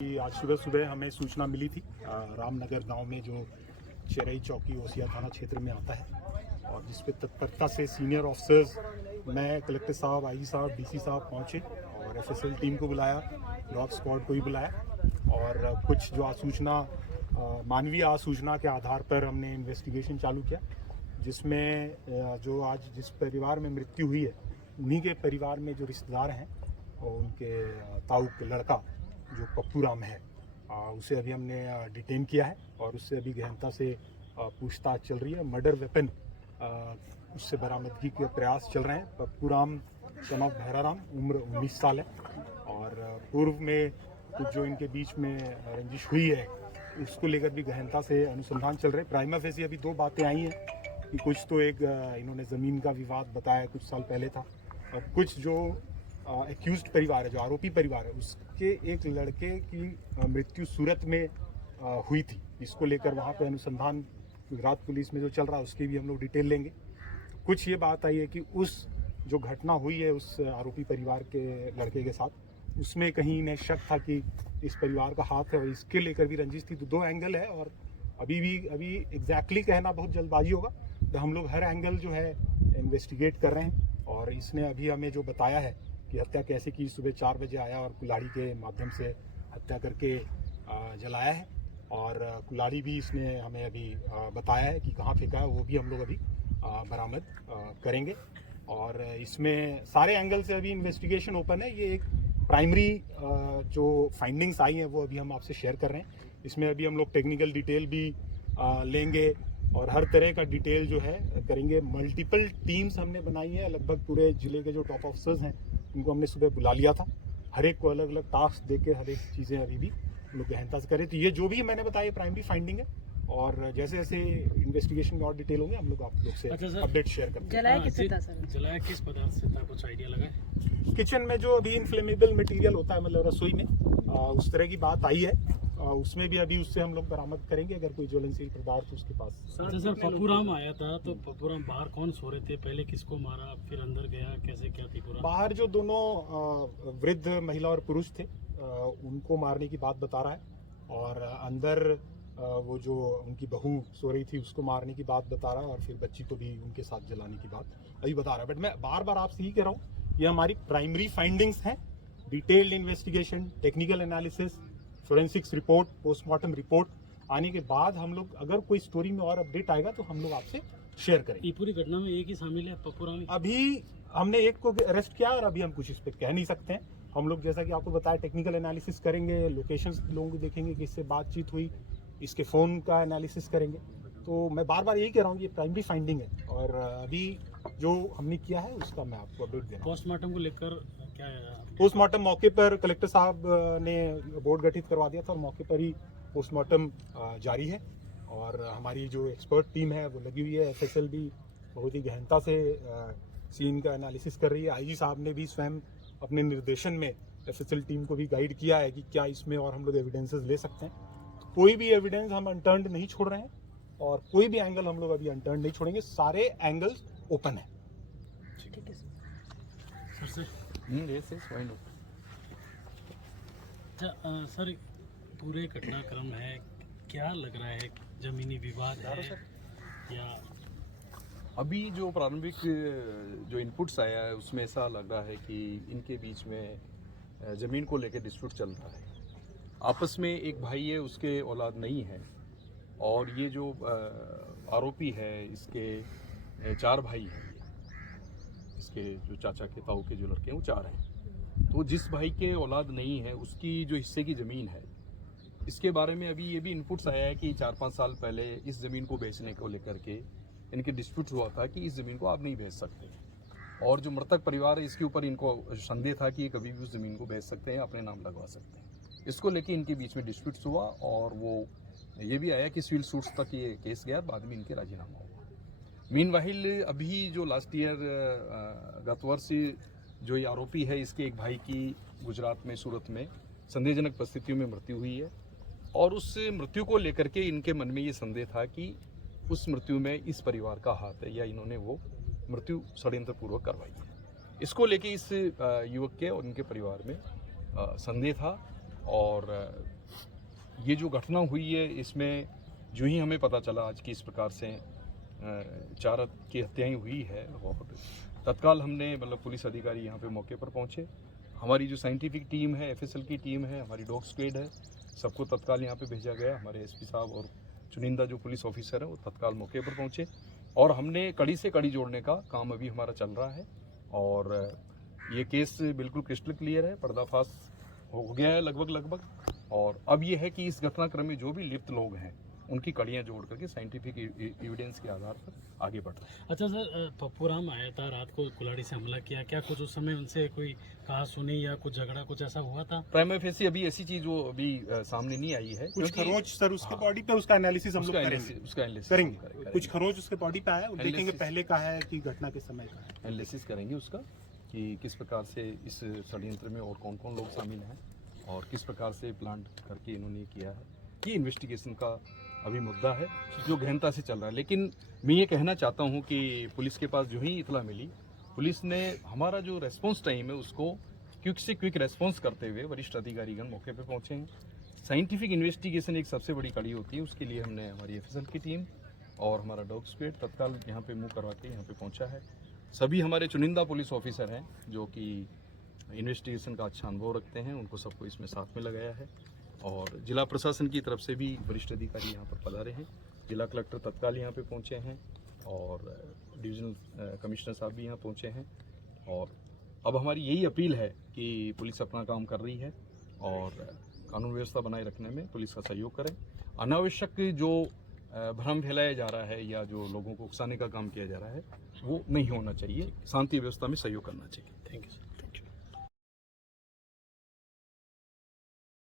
आज सुबह सुबह हमें सूचना मिली थी रामनगर गांव में जो चेरई चौकी ओसिया थाना क्षेत्र में आता है और जिस पे तत्परता से सीनियर ऑफिसर्स, मैं, कलेक्टर साहब, आईजी साहब, डीसी साहब पहुंचे और एफएसएल टीम को बुलाया, डॉग स्क्वाड को भी बुलाया और कुछ जो आसूचना मानवीय आसूचना के आधार पर हमने इन्वेस्टिगेशन चालू किया, जिसमें जो आज जिस परिवार में मृत्यु हुई है उन्हीं के परिवार में जो रिश्तेदार हैं और उनके ताऊ के लड़का जो पप्पू राम है, उसे अभी हमने डिटेन किया है और उससे अभी गहनता से पूछताछ चल रही है। मर्डर वेपन उससे बरामदगी के प्रयास चल रहे हैं। पप्पू राम सन ऑफ भैरा राम, उम्र 19 साल है और पूर्व में कुछ जो इनके बीच में रंजिश हुई है उसको लेकर भी गहनता से अनुसंधान चल रहे हैं। प्राइमा फेसी अभी दो बातें आई हैं कि कुछ तो एक इन्होंने ज़मीन का विवाद बताया कुछ साल पहले था और कुछ जो एक्यूज्ड परिवार है, जो आरोपी परिवार है, उसके एक लड़के की मृत्यु सूरत में हुई थी। इसको लेकर वहाँ पे अनुसंधान गुजरात पुलिस में जो चल रहा है उसकी भी हम लोग डिटेल लेंगे। कुछ ये बात आई है कि उस जो घटना हुई है उस आरोपी परिवार के लड़के के साथ, उसमें कहीं इन्हें शक था कि इस परिवार का हाथ है और इसके लेकर भी रंजिश थी। तो दो एंगल है और अभी एग्जैक्टली कहना बहुत जल्दबाजी होगा। तो हम लोग हर एंगल जो है इन्वेस्टिगेट कर रहे हैं और इसने अभी हमें जो बताया है कि हत्या कैसे की, सुबह 4 बजे आया और कुल्हाड़ी के माध्यम से हत्या करके जलाया है और कुल्हाड़ी भी इसने हमें अभी बताया है कि कहाँ फेंका है, वो भी हम लोग अभी बरामद करेंगे। और इसमें सारे एंगल से अभी इन्वेस्टिगेशन ओपन है। ये एक प्राइमरी जो फाइंडिंग्स आई हैं वो अभी हम आपसे शेयर कर रहे हैं। इसमें अभी हम लोग टेक्निकल डिटेल भी लेंगे और हर तरह का डिटेल जो है करेंगे। मल्टीपल टीम्स हमने बनाई है, लगभग पूरे जिले के जो टॉप ऑफिसर्स हैं उनको हमने सुबह बुला लिया था। हर एक को अलग अलग टास्क देके हर एक चीज़ें अभी भी हम लोग गहनता से करें। तो ये जो भी मैंने बताया प्राइमरी फाइंडिंग है और जैसे जैसे इन्वेस्टिगेशन में और डिटेल होंगे हम लोग आप लोग से अपडेट शेयर करते हैं। जलाया किससे था सर? जलाया किस पदार्थ से था, कुछ आइडिया लगा है? किचन में जो अभी इनफ्लेमेबल मटेरियल होता है, मतलब रसोई में, उस तरह की बात आई है। उसमें भी अभी उससे हम लोग बरामद करेंगे अगर कोई ज्वलनशील पदार्थ उसके पास। अच्छा सर, पप्पू राम आया था तो पप्पू राम बाहर कौन सो रहे थे? पहले किसको मारा, फिर अंदर गया, कैसे क्या थी पूरा? बाहर जो दोनों वृद्ध महिला और पुरुष थे उनको मारने की बात बता रहा है और अंदर वो जो उनकी बहू सो रही थी उसको मारने की बात बता रहा है और फिर बच्ची को भी उनके साथ जलाने की बात अभी बता रहा है। बट मैं बार बार आपसे ही कह रहा हूँ, ये हमारी प्राइमरी फाइंडिंग्स हैं। Detailed investigation, technical analysis, forensics report, postmortem report आने के बाद हम लोग अगर कोई स्टोरी में और अपडेट आएगा तो हम लोग आपसे शेयर करेंगे। ये पूरी घटना में एक ही शामिल है, पप्पू राम? अभी हमने एक को अरेस्ट किया और अभी हम कुछ इस पे कह नहीं सकते हैं। हम लोग जैसा कि आपको बताया टेक्निकल एनालिसिस करेंगे, लोकेशंस लोगों को देखेंगे कि इससे बातचीत हुई, इसके फ़ोन का एनालिसिस करेंगे। तो मैं बार बार यही कह रहा हूँ कि ये प्राइमरी फाइंडिंग है और अभी जो हमने किया है उसका मैं आपको अपडेट दे रहा हूँ। पोस्टमार्टम को लेकर क्या है? पोस्टमार्टम मौके पर कलेक्टर साहब ने बोर्ड गठित करवा दिया था और मौके पर ही पोस्टमार्टम जारी है और हमारी जो एक्सपर्ट टीम है वो लगी हुई है। एफएसएल भी बहुत ही गहनता से सीन का एनालिसिस कर रही है। आईजी साहब ने भी स्वयं अपने निर्देशन में एफएसएल टीम को भी गाइड किया है कि क्या इसमें और हम लोग एविडेंसेस ले सकते हैं। तो कोई भी एविडेंस हम अनटर्न्ड नहीं छोड़ रहे हैं और कोई भी एंगल हम लोग अभी अनटर्न्ड नहीं छोड़ेंगे। सारे एंगल्स ओपन है। ठीक है सर। अच्छा सर, पूरे घटनाक्रम है, क्या लग रहा है, जमीनी विवाद है या? अभी जो प्रारंभिक जो इनपुट्स आया है उसमें ऐसा लग रहा है कि इनके बीच में ज़मीन को लेकर डिस्प्यूट चल रहा है। आपस में एक भाई है, उसके औलाद नहीं है और ये जो आरोपी है इसके 4 भाई हैं। इसके जो चाचा के ताऊ के जो लड़के हैं वो 4 हैं। तो जिस भाई के औलाद नहीं है उसकी जो हिस्से की ज़मीन है, इसके बारे में अभी ये भी इनपुट्स आया है कि 4-5 साल पहले इस ज़मीन को बेचने को लेकर के इनके डिस्प्यूट हुआ था कि इस ज़मीन को आप नहीं बेच सकते और जो मृतक परिवार है इसके ऊपर इनको संदेह था कि ये कभी भी उस ज़मीन को बेच सकते हैं, अपने नाम लगवा सकते हैं। इसको लेके इनके बीच में डिस्प्यूट्स हुआ और वो ये भी आया कि सिविल सूट्स तक ये केस गया, बाद में इनके राजीनामा हुआ। मीनवाइल अभी जो लास्ट ईयर गत वर्ष जो ये आरोपी है इसके एक भाई की गुजरात में सूरत में संदेहजनक परिस्थितियों में मृत्यु हुई है और उस मृत्यु को लेकर के इनके मन में ये संदेह था कि उस मृत्यु में इस परिवार का हाथ है या इन्होंने वो मृत्यु षड्यंत्रपूर्वक करवाई है। इसको लेके इस युवक के और इनके परिवार में संदेह था और ये जो घटना हुई है इसमें जो ही हमें पता चला आज कि इस प्रकार से 4 की हत्याएं हुई है, और तत्काल हमने मतलब पुलिस अधिकारी यहाँ पे मौके पर पहुँचे। हमारी जो साइंटिफिक टीम है, एफएसएल की टीम है, हमारी डॉग स्क्वाड है, सबको तत्काल यहाँ पे भेजा गया। हमारे एसपी साहब और चुनिंदा जो पुलिस ऑफिसर है वो तत्काल मौके पर पहुँचे, और हमने कड़ी से कड़ी जोड़ने का काम अभी हमारा चल रहा है। और ये केस बिल्कुल क्रिस्टल क्लियर है, पर्दाफाश हो गया है लगभग। और अब ये है कि इस घटनाक्रम में जो भी लिप्त लोग हैं उनकी कड़ियाँ जोड़ करके साइंटिफिक एविडेंस के आधार पर आगे बढ़ रहे हैं। अच्छा सर, पप्पूराम आया था रात को, कुल्हाड़ी से हमला किया, क्या कुछ उस समय उनसे कोई कहा सुनी या कुछ झगड़ा कुछ ऐसा हुआ था? प्राइमा फेसी अभी ऐसी चीज वो अभी सामने नहीं आई है। कुछ क्योंकि खरोंच सर उसके बॉडी पे, उसका एनालिसिस हम लोग उसका एनालिसिस करेंगे। कुछ खरोंच उसके बॉडी पे आया, देखेंगे पहले का है कि घटना के समय का है। एनालिसिस करेंगे उसका कि किस प्रकार से इस षड्यंत्र में और कौन कौन लोग शामिल हैं और किस प्रकार से प्लान करके इन्होंने किया है। ये इन्वेस्टिगेशन का अभी मुद्दा है जो गहनता से चल रहा है। लेकिन मैं ये कहना चाहता हूँ कि पुलिस के पास जो ही इतला मिली, पुलिस ने हमारा जो रेस्पॉन्स टाइम है उसको क्विक से क्विक रेस्पॉन्स करते हुए वरिष्ठ अधिकारीगण मौके पे पहुँचे हैं। साइंटिफिक इन्वेस्टिगेशन एक सबसे बड़ी कड़ी होती है, उसके लिए हमने हमारी एफएसएल की टीम और हमारा डॉग स्क्वाड तत्काल यहाँ पे मूव करवा के यहाँ पे पहुँचा है। सभी हमारे चुनिंदा पुलिस ऑफिसर हैं जो कि इन्वेस्टिगेशन का अच्छा अनुभव रखते हैं, उनको सबको इसमें साथ में लगाया है। और जिला प्रशासन की तरफ से भी वरिष्ठ अधिकारी यहाँ पर पधारे हैं। जिला कलेक्टर तत्काल यहाँ पे पहुँचे हैं और डिविजनल कमिश्नर साहब भी यहाँ पहुँचे हैं। और अब हमारी यही अपील है कि पुलिस अपना काम कर रही है और कानून व्यवस्था बनाए रखने में पुलिस का सहयोग करें। अनावश्यक जो भ्रम फैलाया जा रहा है या जो लोगों को उकसाने का काम किया जा रहा है वो नहीं होना चाहिए। शांति व्यवस्था में सहयोग करना चाहिए। Thank you sir.